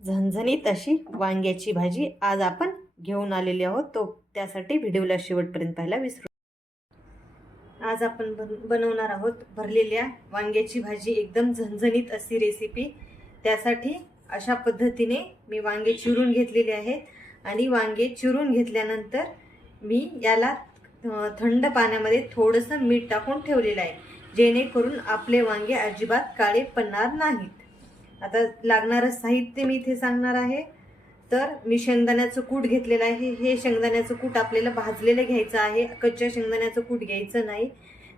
झणझणीत अशी वांग्याची भाजी आज आपण घेऊन आलेली आहोत. त्यासाठी व्हिडिओला शेवटपर्यंत पाहायला विसरू. आज आपण बनवणार आहोत भरलेल्या वांग्याची भाजी, एकदम झणझणीत अशी रेसिपी. त्यासाठी अशा पद्धतीने मी वांगे चिरून घेतलेले आहेत आणि वांगे चिरून घेतल्यानंतर मी याला थंड पाण्यामध्ये थोडंसं मीठ टाकून ठेवलेलं आहे, जेणेकरून आपले वांगे अजिबात काळे पडणार नाहीत. आता लागणारं साहित्य मी इथे सांगणार आहे. तर मी शेंगदाण्याचं कूट घेतलेलं आहे. हे शेंगदाण्याचं कूट आपल्याला भाजलेलं घ्यायचं आहे, कच्च्या शेंगदाण्याचं कूट घ्यायचं नाही.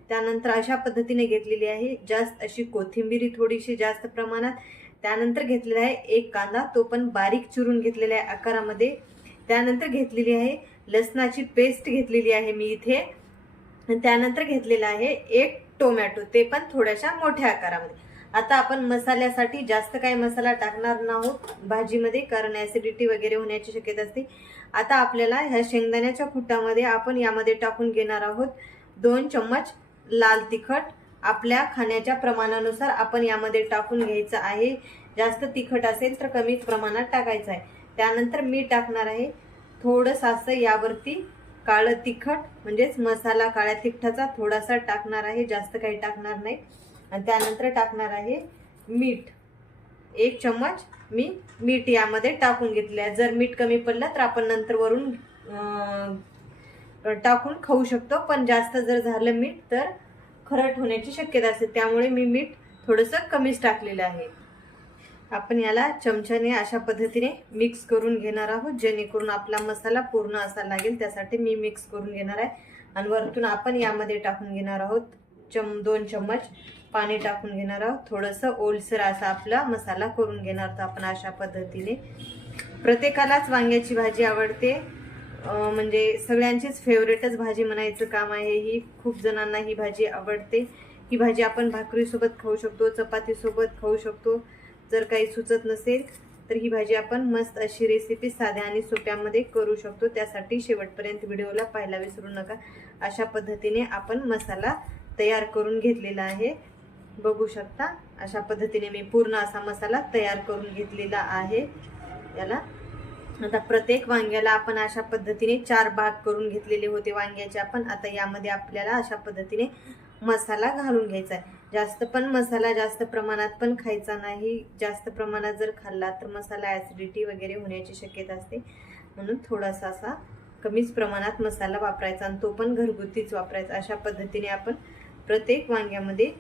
त्यानंतर अशा पद्धतीने घेतलेली आहे जास्त अशी कोथिंबीर थोडीशी जास्त प्रमाणात. त्यानंतर घेतलेला आहे एक कांदा, तो पण बारीक चिरून घेतलेला आहे आकारामध्ये. त्यानंतर घेतलेली आहे लसणाची पेस्ट घेतलेली आहे मी इथे. त्यानंतर घेतलेला आहे एक टोमॅटो, ते पण थोड्याशा मोठ्या आकारामध्ये. आता आपण मसाल्यासाठी जास्त काही मसाला टाकणार नाहोत भाजीमध्ये, कारण ॲसिडिटी वगैरे होण्याची शक्यता असते. आता आपल्याला ह्या शेंगदाण्याच्या कुटामध्ये आपण यामध्ये टाकून घेणार आहोत 2 चम्मच लाल तिखट. आपल्या खाण्याच्या प्रमाणानुसार आपण यामध्ये टाकून घ्यायचं आहे. जास्त तिखट असेल तर कमी प्रमाणात टाकायचं आहे. त्यानंतर मी टाकणार आहे थोडंसं असं यावरती काळं तिखट, म्हणजेच मसाला काळ्या तिखटाचा थोडासा टाकणार आहे, जास्त काही टाकणार नाही. आणि त्यानंतर टाकणार आहे मीठ, 1 चम्मच मी मीठ यामध्ये टाकून घेतले आहे. जर मीठ कमी पडलं तर आपण नंतर वरून टाकून खाऊ शकतो, पण जास्त जर झालं मीठ तर खरट होण्याची शक्यता असते, त्यामुळे मी मीठ थोडंसं कमीच टाकलेलं आहे. आपण याला चमच्याने अशा पद्धतीने मिक्स करून घेणार आहोत, जेणेकरून आपला मसाला पूर्ण असा लागेल. त्यासाठी मी मिक्स करून घेणार आहे. आणि वरतून आपण यामध्ये टाकून घेणार आहोत 2 चम्मच पाणी टाकून घेणार आहोत. थोडंसं ओलसर असा आपला मसाला करून घेणार आहोत आपण अशा पद्धतीने. प्रत्येकालाच वांग्याची भाजी आवडते, म्हणजे सगळ्यांचीच फेवरेटच भाजी म्हणायचं काम आहे ही. खूप जणांना ही भाजी आवडते. ही भाजी आपण भाकरीसोबत खाऊ शकतो, चपातीसोबत खाऊ शकतो. जर काही सुचत नसेल तर ही भाजी आपण मस्त अशी रेसिपी साध्या आणि सोप्यामध्ये करू शकतो. त्यासाठी शेवटपर्यंत व्हिडिओला पाहायला विसरू नका. अशा पद्धतीने आपण मसाला तयार करून घेतलेला आहे, बघू शकता. अशा पद्धतीने मी पूर्ण असा मसाला तयार करून घेतलेला आहे याला. आता प्रत्येक वांग्याला आपण अशा पद्धतीने 4 भाग करून घेतलेले होते वांग्याचे आपण. आता यामध्ये आपल्याला अशा पद्धतीने मसाला घालून घ्यायचा आहे. जास्त पण मसाला जास्त प्रमाणात पण खायचा नाही. जास्त प्रमाणात जर खाल्ला तर मसाला ॲसिडिटी वगैरे होण्याची शक्यता असते, म्हणून थोडासा असा कमीच प्रमाणात मसाला वापरायचा, आणि तो पण घरगुतीच वापरायचा. अशा पद्धतीने आपण प्रत्येक वांग्यामध्ये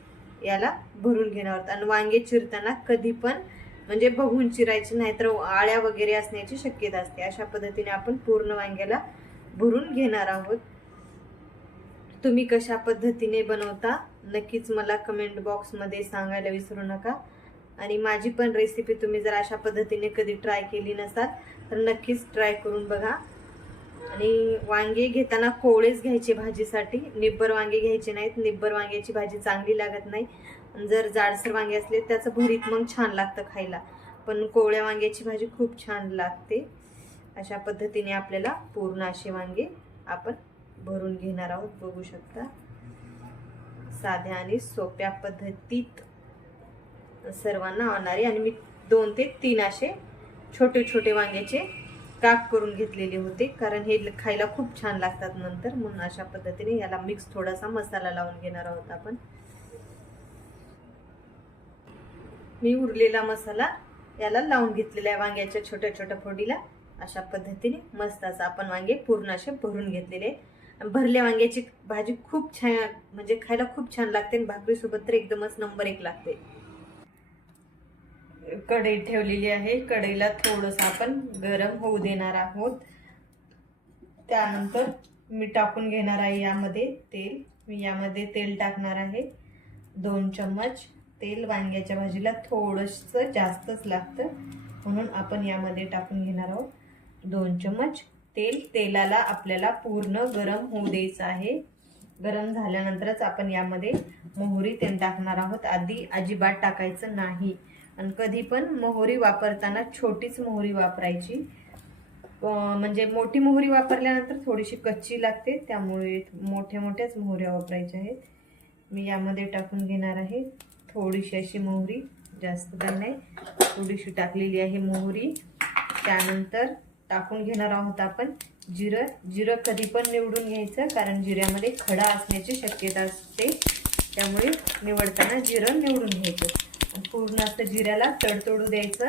याला भरून घेणार आहोत. आणि वांगे चिरताना कधी पण म्हणजे बघून चिरायचे, नाहीतर आळ्या वगैरे असण्याची शक्यता असते. अशा पद्धतीने आपण पूर्ण वांग्याला भरून घेणार आहोत. तुम्ही कशा पद्धतीने बनवता नक्कीच मला कमेंट बॉक्समध्ये सांगायला विसरू नका. आणि माझी पण रेसिपी तुम्ही जर अशा पद्धतीने कधी ट्राय केली नसाल तर नक्कीच ट्राय करून बघा. आणि वांगे घेताना कोवळेच घ्यायचे भाजीसाठी, निब्बर वांगे घ्यायचे नाहीत. निब्बर वांग्याची भाजी चांगली लागत नाही. जर जाडसर वांगे असले त्याचं भरीत मग छान लागतं खायला, पण कोवळ्या वांग्याची भाजी खूप छान लागते. अशा पद्धतीने आपल्याला पूर्ण असे वांगे आपण भरून घेणार आहोत, बघू शकता. साध्या आणि सोप्या पद्धतीत सर्वांना आवडणारे. आणि मी 2 ते 3 असे छोटे छोटे वांग्याचे काप करून घेतलेले होते, कारण हे खायला खूप छान लागतात नंतर, म्हणून अशा पद्धतीने याला मिक्स थोडासा मसाला लावून घेणार आहोत आपण. मी उरलेला मसाला याला लावून घेतलेला आहे वांग्याच्या छोट्या छोट्या फोडीला. अशा पद्धतीने मस्त असं आपण वांगे पूर्ण असे भरून घेतलेले. भरल्या वांग्याची भाजी खूप छान, म्हणजे खायला खूप छान लागते, आणि भाकरीसोबत तर एकदमच नंबर 1 लागते. कढई ठेवलेली आहे. कढईला थोडंसं आपण गरम होऊ देणार आहोत. त्यानंतर मी टाकून घेणार आहे यामध्ये तेल. मी यामध्ये तेल टाकणार आहे 2 चम्मच तेल. वांग्याच्या भाजीला थोडंसं जास्तच लागतं, म्हणून आपण यामध्ये टाकून घेणार आहोत 2 चम्मच तेल. तेलाला आपल्याला पूर्ण गरम होऊ द्यायचं आहे. गरम झाल्यानंतरच आपण यामध्ये मोहरी तेल टाकणार आहोत. आधी अजिबात टाकायचं नाही. आणि कधी पण मोहरी वापरताना छोटीच मोहरी वापरायची, म्हणजे मोठी मोहरी वापरल्यानंतर थोडीशी कच्ची लागते, त्यामुळे मोठ्याच मोहऱ्या वापरायच्या आहेत. मी यामध्ये टाकून घेणार आहे थोडीशी अशी मोहरी, जास्त पण नाही, थोडीशी टाकलेली आहे मोहरी. त्यानंतर टाकून घेणार आहोत आपण जिरं. जिरं कधी पण निवडून घ्यायचं, कारण जिऱ्यामध्ये खडा असण्याची शक्यता असते, त्यामुळे निवडताना जिरं निवडून घ्यायचं. पूर्ण असं जिऱ्याला तडतडू द्यायचं.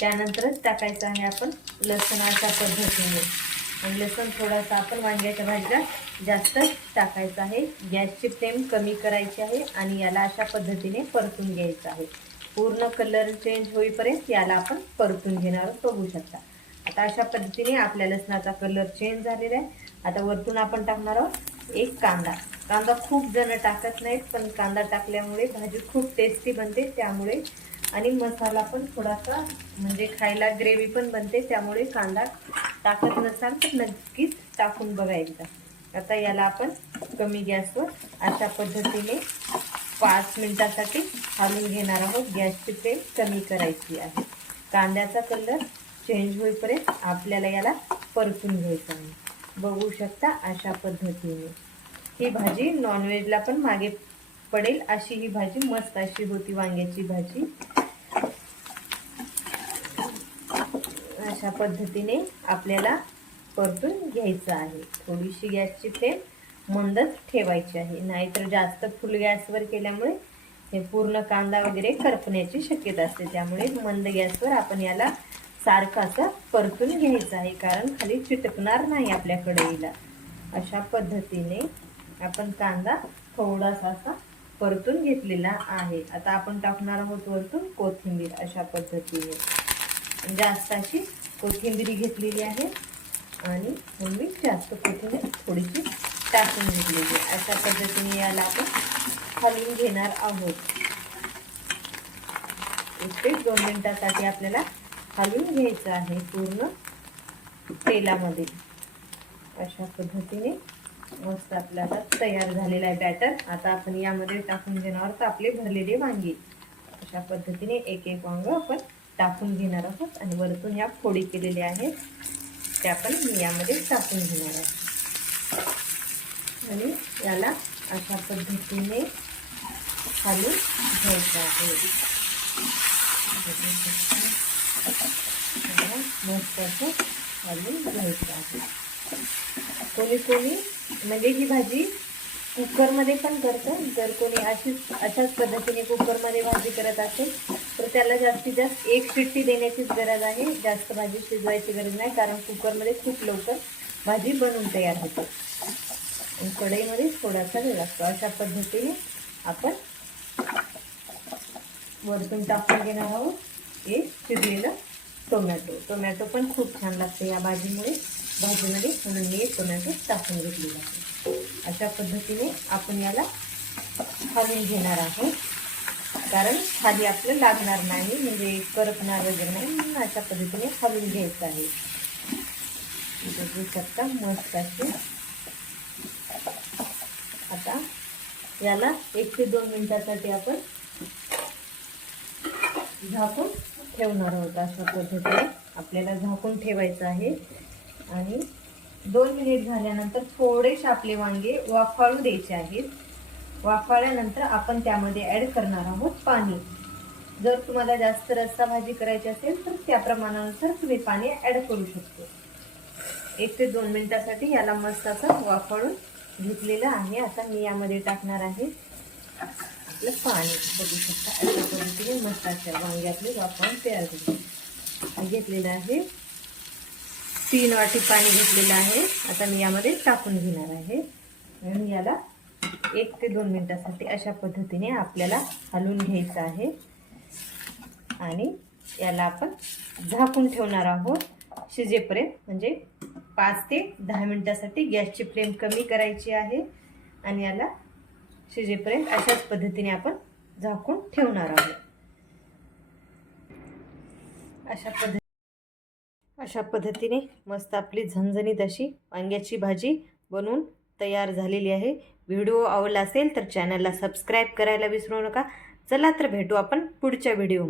त्यानंतरच टाकायचं आहे आपण लसूण अशा पद्धतीने. आणि लसूण थोडासा आपण वांग्याच्या भाजीला जास्त टाकायचं आहे. गॅसची फ्लेम कमी करायची आहे आणि याला अशा पद्धतीने परतून घ्यायचं आहे. पूर्ण कलर चेंज होईपर्यंत याला आपण परतून घेणार आहोत. बघू शकता आता अशा पद्धतीने आपल्या लसणाचा कलर चेंज झालेला आहे. आता वरतून आपण टाकणार आहोत एक कांदा. कांदा खूप जण टाकत नाहीत, पण कांदा टाकल्यामुळे भाजी खूप टेस्टी बनते, त्यामुळे आणि मसाला पण थोडासा म्हणजे खायला ग्रेव्ही पण बनते, त्यामुळे कांदा टाकत नसाल तर नक्कीच टाकून बघायचा. आता याला आपण कमी गॅसवर अशा पद्धतीने 5 मिनिटासाठी हलवून घेणार आहोत. गॅसची फ्लेम कमी करायची आहे. कांद्याचा कलर चेंज होईपर्यंत आपल्याला याला परतून घ्यायचं आहे. बघू शकता अशा पद्धतीने. ही भाजी नॉनव्हेजला पण मागे पडेल अशी ही भाजी मस्त अशी होती वांग्याची भाजी. अशा पद्धतीने आपल्याला परतून घ्यायचं आहे. थोडीशी गॅसची फ्लेम मंदच ठेवायची आहे, नाहीतर जास्त फुल गॅसवर केल्यामुळे हे पूर्ण कांदा वगैरे करपण्याची शक्यता असते, त्यामुळे मंद गॅसवर आपण याला सारखं असं परतून घ्यायचं आहे, कारण खाली चिटकणार नाही आपल्या कढईला. अशा पद्धतीने आपण कांदा थोडासा असा परतून घेतलेला आहे. आता आपण टाकणार आहोत वरतून कोथिंबीर. अशा पद्धतीने जास्त अशी कोथिंबीर घेतलेली आहे आणि मी जास्त कोथिंबीर थोडीशी टाकून घेतलेली आहे. अशा पद्धतीने याला आपण हलवून घेणार आहोत. 1 ते 2 मिनिटासाठी आपल्याला हलवून घ्यायचं आहे पूर्ण तेलामध्ये. अशा पद्धतीने मस्त आपल्याला तयार झालेला आहे बॅटर. आता आपण यामध्ये टाकून घेणार आहोत आपले भरलेले वांगी. अशा पद्धतीने एक एक वांग आपण टाकून घेणार आहोत आणि वरतून ह्या फोडी केलेल्या आहेत त्या आपण यामध्ये टाकून घेणार आहोत आणि याला अशा पद्धतीने हलवून घ्यायचं आहे. मस्त असं हलवून घ्यायचं आहे. कोणी कोणी म्हणजे ही भाजी कुकरमध्ये पण करतं. जर कोणी अशाच पद्धतीने कुकरमध्ये भाजी करत असेल तर त्याला जास्तीत जास्त 1 शिट्टी देण्याचीच गरज आहे. जास्त भाजी शिजवायची गरज नाही, कारण कुकरमध्ये खूप लवकर भाजी बनवून तयार होते आणि कढईमध्ये थोडासा वेळ लागतो. अशा पद्धतीने आपण वरतून टाकून घेणार आहोत एक शिजलेलं टोमॅटो पण खूप छान लागते या भाजीमध्ये. भाजीमध्ये म्हणून मी टोमॅटो टाकून घेतलेला आहे. अशा पद्धतीने आपण याला हलवून घेणार आहोत, कारण खाली आपलं लागणार नाही, म्हणजे करपणार वगैरे नाही, म्हणून अशा पद्धतीने हलवून घ्यायचं आहे. बघू शकता मस्त असे. आता याला 1 ते 2 मिनिटासाठी आपण झाकून ठेवणार आहोत. अशा पद्धतीने आपल्याला झाकून ठेवायचं आहे आणि 2 मिनिट झाल्यानंतर थोडेसे आपले वांगे वाफाळू द्यायचे आहेत. वाफाळल्यानंतर आपण त्यामध्ये ॲड करणार आहोत पाणी. जर तुम्हाला जास्त रस्सा भाजी करायची असेल तर त्या प्रमाणानुसार तुम्ही पाणी ॲड करू शकतो. 1 ते 2 मिनिटासाठी याला मस्त असं वाफाळून घेतलेलं आहे. आता मी यामध्ये टाकणार आहे आपलं पाणी. बघू शकता अशा पद्धतीने मस्त अशा वांगे आपले वाफाळून तयार घेतलेलं आहे. 3 वाटी पाणी घेतलेलं आहे. आता मी यामध्ये टाकून घेणार आहे आणि याला 1 ते 2 मिनिटासाठी अशा पद्धतीने आपल्याला हलवून घ्यायचं आहे आणि याला आपण झाकून ठेवणार आहोत शिजेपर्यंत. म्हणजे 5 ते 10 मिनिटासाठी गॅसची फ्लेम कमी करायची आहे आणि याला शिजेपर्यंत अशाच पद्धतीने आपण झाकून ठेवणार आहोत. अशा पद्धतीने मस्त आपली झणझणीत अशी वांग्याची भाजी बनवून तयार झालेली आहे. व्हिडिओ आवडला असेल तर चॅनलला सबस्क्राईब करायला विसरू नका. चला तर भेटू आपण पुढच्या व्हिडिओमध्ये.